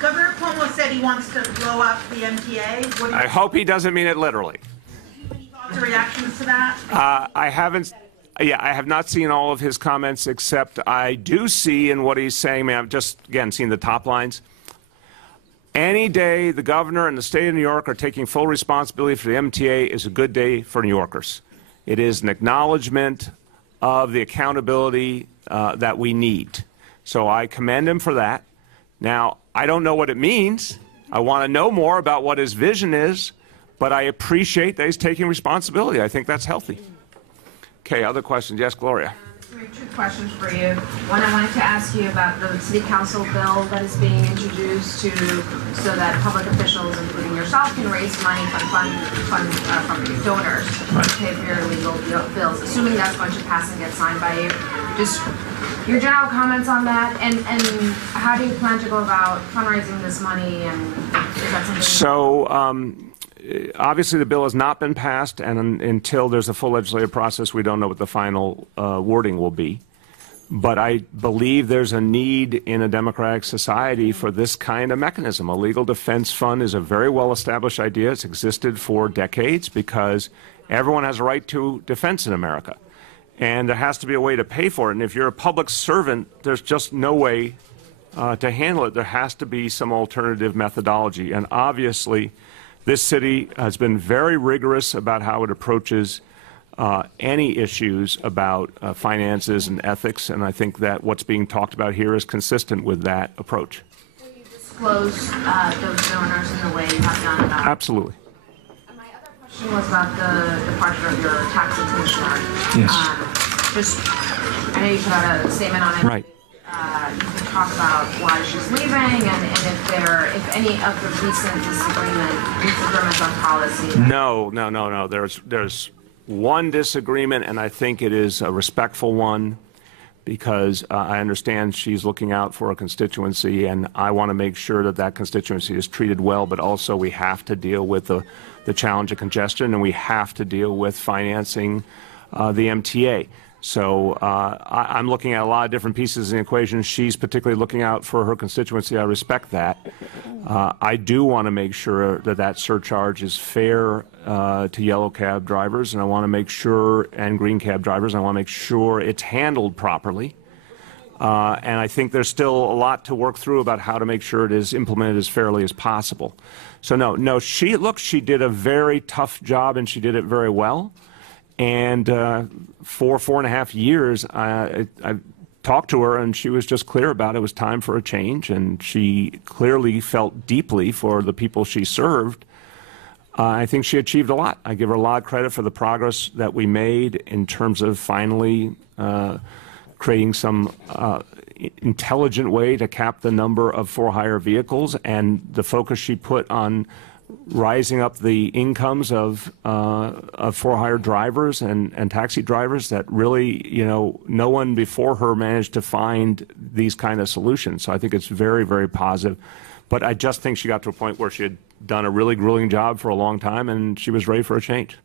Governor Cuomo said he wants to blow up the MTA. I hope he doesn't mean it literally. Any thoughts or reactions to that? I haven't. Yeah, I have not seen all of his comments, except I do see in what he's saying. I've just, again, seen the top lines. Any day the governor and the state of New York are taking full responsibility for the MTA is a good day for New Yorkers. It is an acknowledgement of the accountability that we need. So I commend him for that. Now, I don't know what it means. I want to know more about what his vision is, but I appreciate that he's taking responsibility. I think that's healthy. Okay, other questions? Yes, Gloria. We have two questions for you. One, I wanted to ask you about the city council bill that is being introduced so that public officials, including yourself, can raise money from donors to pay for your legal bills, assuming that's going to pass and get signed by you. Just your general comments on that, and how do you plan to go about fundraising this money, and is that something? So, obviously, the bill has not been passed, and until there's a full legislative process, we don't know what the final wording will be. But I believe there's a need in a democratic society for this kind of mechanism. A legal defense fund is a very well-established idea. It's existed for decades because everyone has a right to defense in America. And there has to be a way to pay for it. And if you're a public servant, there's just no way to handle it. There has to be some alternative methodology. And obviously, this city has been very rigorous about how it approaches any issues about finances and ethics, and I think that what's being talked about here is consistent with that approach. Will you disclose those donors in the way you have done about? Absolutely. My other question was about the departure of your taxi commissioner. Yes. I know you put out a statement on it. Right. You can talk about why she's leaving and if any of the recent disagreements on policy. No. There's one disagreement, and I think it is a respectful one because I understand she's looking out for a constituency, and I want to make sure that that constituency is treated well, but also we have to deal with the challenge of congestion, and we have to deal with financing the MTA. So I'm looking at a lot of different pieces in the equation. She's particularly looking out for her constituency. I respect that. I do want to make sure that that surcharge is fair to yellow cab drivers, and I want to make sure, and green cab drivers, and I want to make sure it's handled properly. And I think there's still a lot to work through about how to make sure it is implemented as fairly as possible. So no, she did a very tough job, and she did it very well. And for 4.5 years, I talked to her, and she was just clear about it was time for a change, and she clearly felt deeply for the people she served. I think she achieved a lot. I give her a lot of credit for the progress that we made in terms of finally creating some intelligent way to cap the number of for-hire vehicles, and the focus she put on rising up the incomes of for-hire drivers and taxi drivers that really, no one before her managed to find these kind of solutions. So I think it's very, very positive. But I just think she got to a point where she had done a really grueling job for a long time, and she was ready for a change.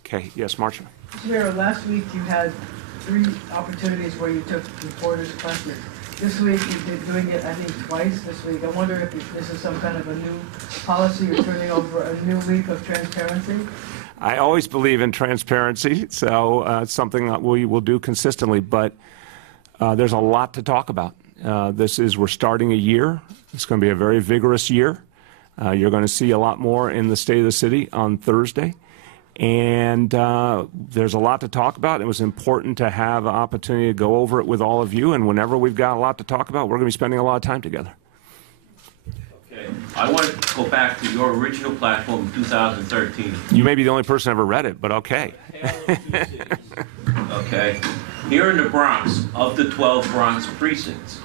Okay, yes, Marcia. Mayor, last week you had 3 opportunities where you took reporters' questions. This week you've been doing it, I think, twice this week. I wonder if this is some kind of a new policy you're turning over, a new leaf of transparency? I always believe in transparency, so it's something that we will do consistently, but there's a lot to talk about. We're starting a year. It's going to be a very vigorous year. You're going to see a lot more in the State of the City on Thursday. And there's a lot to talk about. It was important to have an opportunity to go over it with all of you. And whenever we've got a lot to talk about, we're going to be spending a lot of time together. Okay. I want to go back to your original platform in 2013. You may be the only person who ever read it, but okay. Okay. Here in the Bronx, of the 12 Bronx precincts,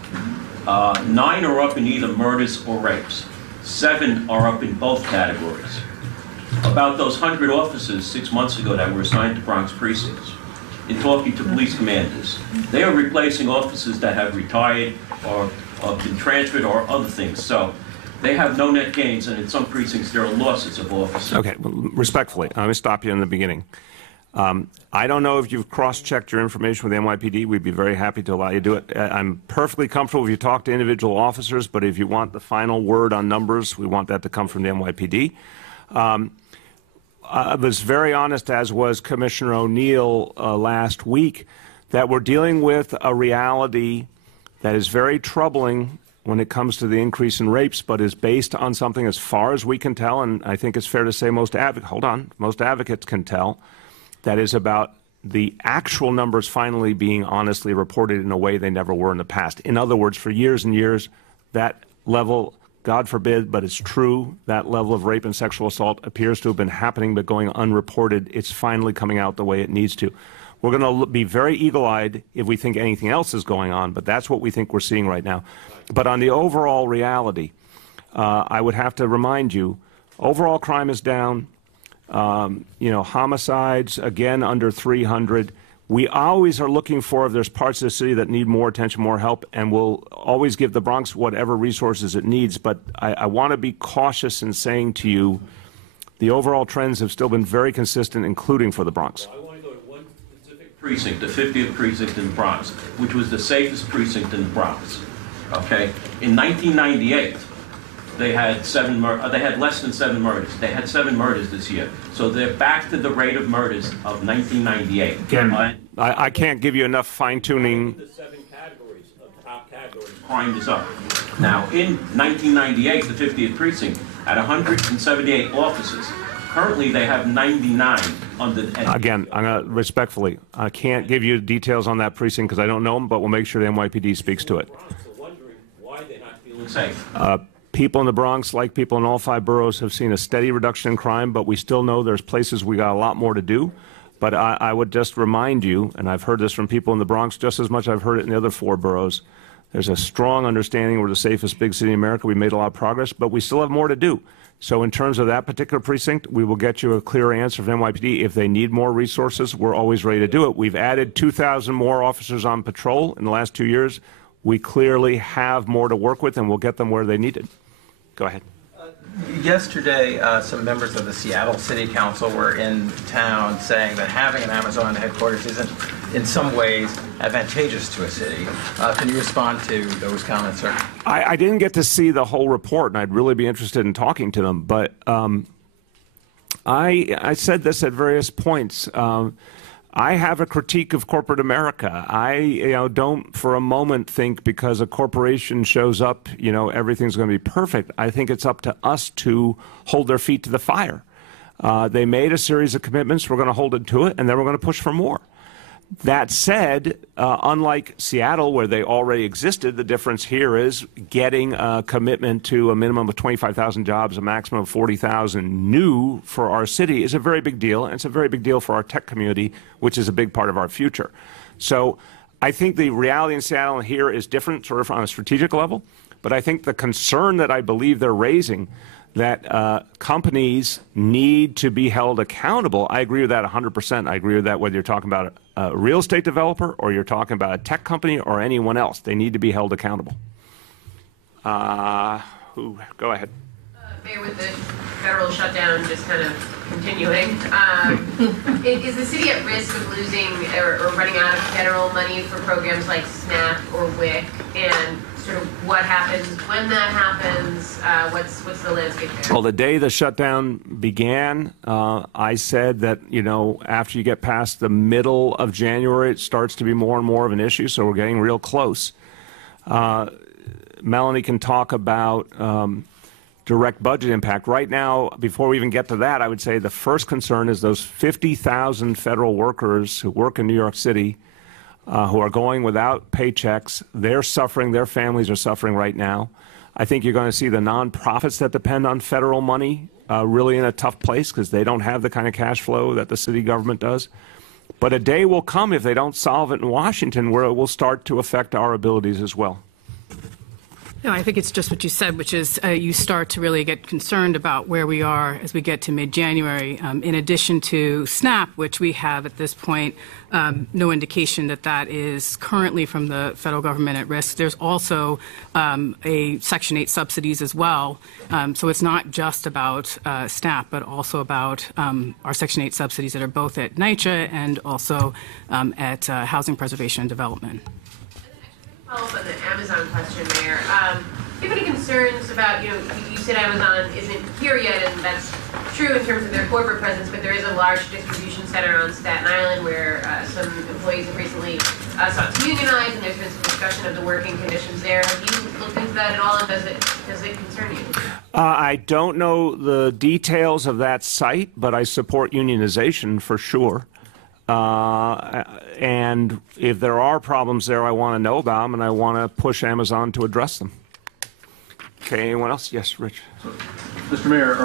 9 are up in either murders or rapes. 7 are up in both categories. About those 100 officers 6 months ago that were assigned to Bronx precincts, in talking to police commanders, they are replacing officers that have retired or been transferred or other things. So they have no net gains, and in some precincts there are losses of officers. Okay, well, respectfully, let me stop you in the beginning. I don't know if you've cross-checked your information with NYPD. We'd be very happy to allow you to do it. I'm perfectly comfortable if you talk to individual officers, but if you want the final word on numbers, we want that to come from the NYPD. I was very honest, as was Commissioner O'Neill last week, that we're dealing with a reality that is very troubling when it comes to the increase in rapes, but is based on something, as far as we can tell, and I think it's fair to say most advocates can tell, that is about the actual numbers finally being honestly reported in a way they never were in the past. In other words, for years and years, that level, God forbid, but it's true, that level of rape and sexual assault appears to have been happening but going unreported. It's finally coming out the way it needs to. We're going to be very eagle-eyed if we think anything else is going on, but that's what we think we're seeing right now. But on the overall reality, I would have to remind you, overall crime is down. Homicides, again, under 300. We always are looking for if there's parts of the city that need more attention, more help, and we'll always give the Bronx whatever resources it needs. But I want to be cautious in saying to you, the overall trends have still been very consistent, including for the Bronx. I want to go to one specific precinct, the 50th precinct in the Bronx, which was the safest precinct in the Bronx. Okay? In 1998, they had less than 7 murders. They had 7 murders this year. So they're back to the rate of murders of 1998. Again, I can't give you enough fine-tuning. The 7 categories of top categories, crime is up. Now, in 1998, the 50th precinct had 178 officers. Currently, they have 99 under. Again, I'm gonna respectfully, I can't give you details on that precinct because I don't know them, but we'll make sure the NYPD speaks to it. Wondering why they're not feeling safe. People in the Bronx, like people in all 5 boroughs, have seen a steady reduction in crime, but we still know there's places we got a lot more to do. But I would just remind you, and I've heard this from people in the Bronx just as much as I've heard it in the other 4 boroughs, there's a strong understanding we're the safest big city in America. We made a lot of progress, but we still have more to do. So in terms of that particular precinct, we will get you a clear answer from NYPD. If they need more resources, we're always ready to do it. We've added 2,000 more officers on patrol in the last 2 years. We clearly have more to work with, and we'll get them where they need it. Go ahead. Yesterday, some members of the Seattle City Council were in town saying that having an Amazon headquarters isn't, in some ways, advantageous to a city. Can you respond to those comments, sir? I didn't get to see the whole report, and I'd really be interested in talking to them. But I said this at various points. I have a critique of corporate America. I don't for a moment think because a corporation shows up, everything's going to be perfect. I think it's up to us to hold their feet to the fire. They made a series of commitments. We're going to hold it to it, and then we're going to push for more. That said, unlike Seattle, where they already existed, the difference here is getting a commitment to a minimum of 25,000 jobs, a maximum of 40,000 new for our city is a very big deal, and it's a very big deal for our tech community, which is a big part of our future. So I think the reality in Seattle and here is different, sort of on a strategic level, but I think the concern that I believe they're raising, that companies need to be held accountable, I agree with that 100%. I agree with that whether you're talking about a real estate developer or you're talking about a tech company or anyone else. They need to be held accountable. Go ahead. Mayor, with the federal shutdown just kind of continuing, is the city at risk of losing or running out of federal money for programs like SNAP or WIC? And sort of what happens when that happens? What's the landscape there? Well, the day the shutdown began, I said that, after you get past the middle of January, it starts to be more and more of an issue, so we're getting real close. Melanie can talk about direct budget impact. Right now, before we even get to that, I would say the first concern is those 50,000 federal workers who work in New York City who are going without paychecks. They're suffering. Their families are suffering right now. I think you're going to see the nonprofits that depend on federal money really in a tough place because they don't have the kind of cash flow that the city government does. But a day will come if they don't solve it in Washington where it will start to affect our abilities as well. No, I think it's just what you said, which is you start to really get concerned about where we are as we get to mid-January. In addition to SNAP, which we have at this point no indication that that is currently from the federal government at risk. There's also a Section 8 subsidies as well. So it's not just about SNAP, but also about our Section 8 subsidies that are both at NYCHA and also at Housing Preservation and Development. Follow up on the Amazon question, Mayor. Do you have any concerns about, you said Amazon isn't here yet, and that's true in terms of their corporate presence, but there is a large distribution center on Staten Island where some employees have recently sought to unionize, and there's been some discussion of the working conditions there. Have you looked into that at all, and does it concern you? I don't know the details of that site, but I support unionization for sure. And if there are problems there, I want to know about them, and I want to push Amazon to address them. Okay, anyone else? Yes, Rich. Mr. Mayor,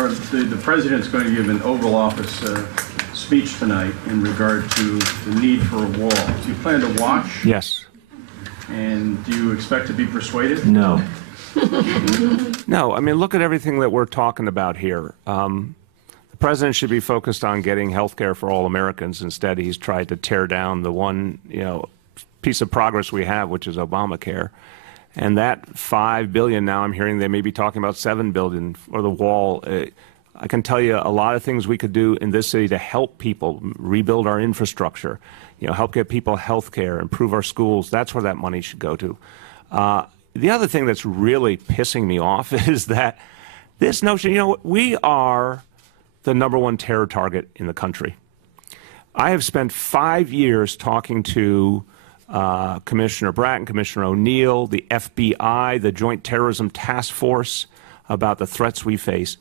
the President's going to give an Oval Office speech tonight in regard to the need for a wall. Do you plan to watch? Yes. And do you expect to be persuaded? No. No, I mean, look at everything that we're talking about here. The President should be focused on getting health care for all Americans. Instead, he's tried to tear down the one, piece of progress we have, which is Obamacare. And that $5 billion, now I'm hearing they may be talking about $7 billion for the wall. I can tell you a lot of things we could do in this city to help people rebuild our infrastructure, help get people health care, improve our schools. That's where that money should go to. The other thing that's really pissing me off is that this notion, we are the #1 terror target in the country. I have spent 5 years talking to Commissioner Bratton, Commissioner O'Neill, the FBI, the Joint Terrorism Task Force about the threats we face.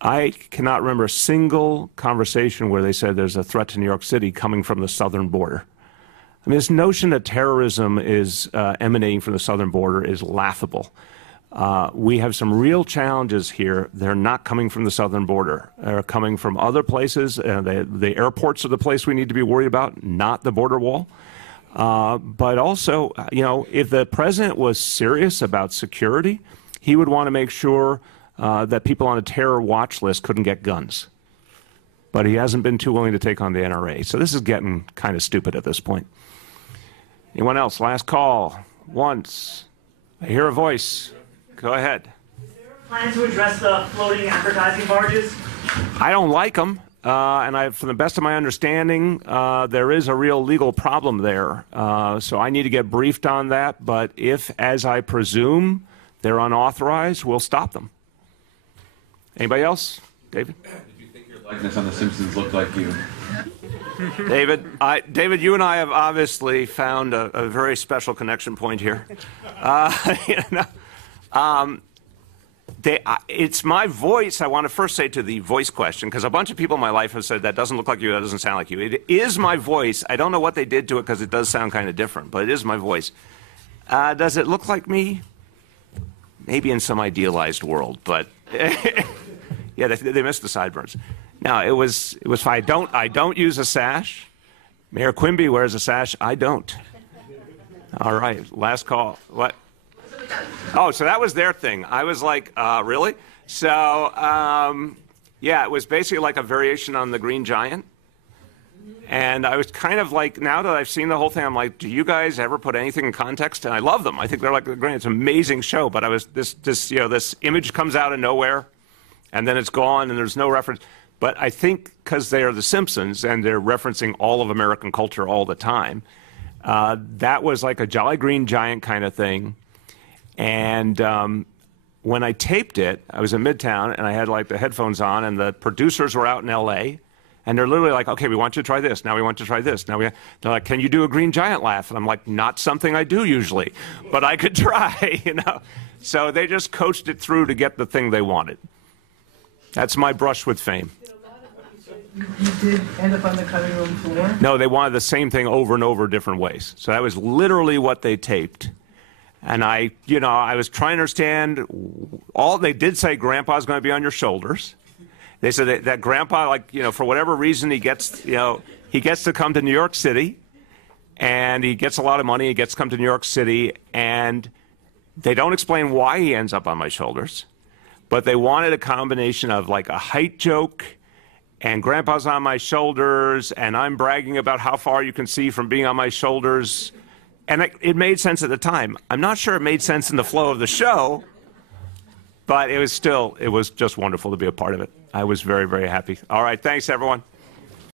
I cannot remember a single conversation where they said there's a threat to New York City coming from the southern border. I mean, this notion that terrorism is emanating from the southern border is laughable. We have some real challenges here. They're not coming from the southern border. They're coming from other places. The airports are the place we need to be worried about, not the border wall. But also, if the President was serious about security, he would want to make sure that people on a terror watch list couldn't get guns. But he hasn't been too willing to take on the NRA. So this is getting kind of stupid at this point. Anyone else? Last call. Once. I hear a voice. Go ahead. Is there a plan to address the floating advertising barges? I don't like them. And from the best of my understanding, there is a real legal problem there. So I need to get briefed on that. But if, as I presume, they're unauthorized, we'll stop them. Anybody else? David? Did you think your likeness on The Simpsons looked like you? David, you and I have obviously found a very special connection point here. It's my voice. I want to first say to the voice question, because a bunch of people in my life have said that doesn't look like you, that doesn't sound like you. It is my voice. I don't know what they did to it because it does sound kind of different, but it is my voice. Does it look like me? Maybe in some idealized world, but yeah, they missed the sideburns. No, it was fine. I don't use a sash. Mayor Quimby wears a sash. I don't. All right, last call. What? Oh, so that was their thing. I was like, really? So, yeah, it was basically like a variation on the Green Giant. And I was kind of like, now that I've seen the whole thing, I'm like, do you guys ever put anything in context? And I love them. I think they're like great. It's an amazing show. But I was this image comes out of nowhere, and then it's gone, and there's no reference. But I think because they are the Simpsons and they're referencing all of American culture all the time, that was like a Jolly Green Giant kind of thing. And when I taped it, I was in Midtown, and I had like the headphones on, and the producers were out in L.A., and they're literally like, okay, we want you to try this. Now we want you to try this. They're like, can you do a Green Giant laugh? And I'm like, not something I do usually, but I could try, So they just coached it through to get the thing they wanted. That's my brush with fame. You did end up on the cutting room floor? No, they wanted the same thing over and over different ways. So that was literally what they taped. And I was trying to understand. They did say Grandpa's going to be on your shoulders. They said that Grandpa, for whatever reason, he gets to come to New York City, and he gets a lot of money. He gets to come to New York City, and They don't explain why he ends up on my shoulders, but they wanted a combination of like a height joke and Grandpa's on my shoulders and I'm bragging about how far you can see from being on my shoulders. And it made sense at the time. I'm not sure it made sense in the flow of the show, but it was just wonderful to be a part of it. I was very, very happy. All right, thanks, everyone.